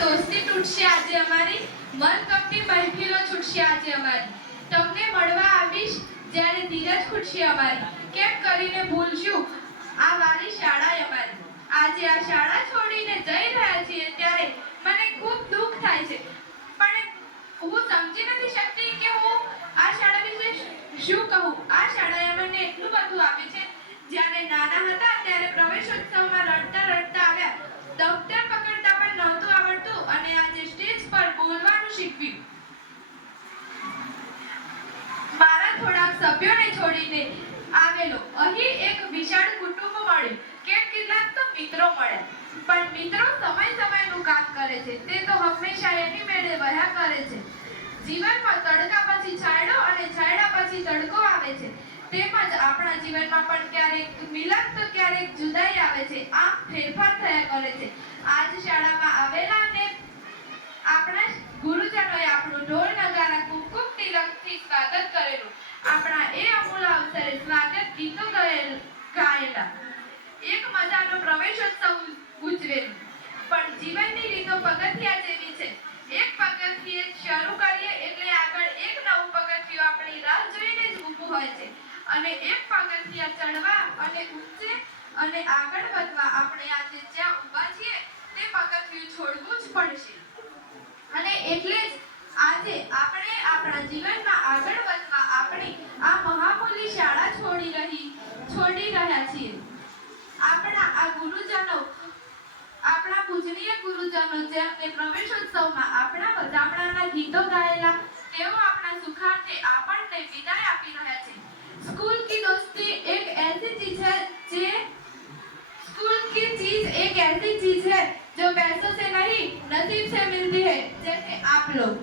દોસ્તી તૂટશે આજે અમારી, મનગમતી મહેફિલો છૂટશે આજે અમારી. તમને મળવા આવીશ જ્યારે ધીરજ ખૂટશે અમારી. કેમ કરીને ભૂલશું આ વાલી શાળા અમારી. આજે આ શાળા છોડીને જઈ રહ્યા છીએ ત્યારે મને ખૂબ દુઃખ થાય છે, પણ હું સમજી નથી શકતી કે હું આ શાળા વિશે શું કહું. આ શાળાએ મને એટલું બધું આપ્યું છે. જ્યારે નાના હતા ત્યારે પ્રવેશોત્સવમાં રડતા રડતા આવ્યા, દફતર પકડતા પણ નહોતું આવડતું અને આજે સ્ટેજ પર બોલવાનું શીખ્યું. મારા થોડાક સભ્યોને છોડીને આવેલો અહીં એક વિશાળ કુટુંબ મળ્યું. કેટલાક તો મિત્રો મળ્યા, પણ મિત્રો સમયનું કામ કરે છે. તે તો હંમેશા એની મેળે વહ્યા કરે છે. જીવનમાં તડકા પછી છાંયડો અને છાંયડા પછી તડકો આવે છે. તેમજ આપણા જીવનમાં પણ ક્યારેક મિલન તો ક્યારેક જુદાઈ આવે છે. આમ ફેરફાર થયા કરે છે. આજ શાળામાં આવેલા અને આપણા ગુરુજનોએ આપણું ઢોલ નગારા કુમકુમ તિલકથી સ્વાગત કરેલું. આપણા એ અમૂલ અવસરે સ્વાગત ગીતો ગાયેલા. એક મજાનો પ્રવેશોત્સવ ઉજવેલું. પણ જીવનની રીતો પગથિયા જેવી છે. એક પગથિયે શરૂ કરીએ એટલે આગળ એક નવું પગથિયું આપણી રાહ જોઈને જ ઊભું હોય છે. અને એક પગથિયા ચડવા અને ઊંચે અને આગળ વધવા આપણે આજે જ્યાં ઊભા છીએ તે પગથિયું છોડવું જ પડશે. અને એટલે જ આજે આપણે આપણા જીવનમાં આગળ વધવા આપણી આ મહામૂલી શાળા છોડી રહ્યા છીએ. આપણા આ ગુરુજનો, આપણા પૂજનીય ગુરુજનો જેમને પ્રવેશોત્સવમાં આપણા વધામણાના ગીતો ગાયેલા, તેઓ આપણા સુખાર્થે આપણને વિદાય આપી રહ્યા છે. स्कूल की दोस्ती एक ऐसी चीज है जो पैसों से नहीं नसीब से मिलती है, जैसे आप लोग.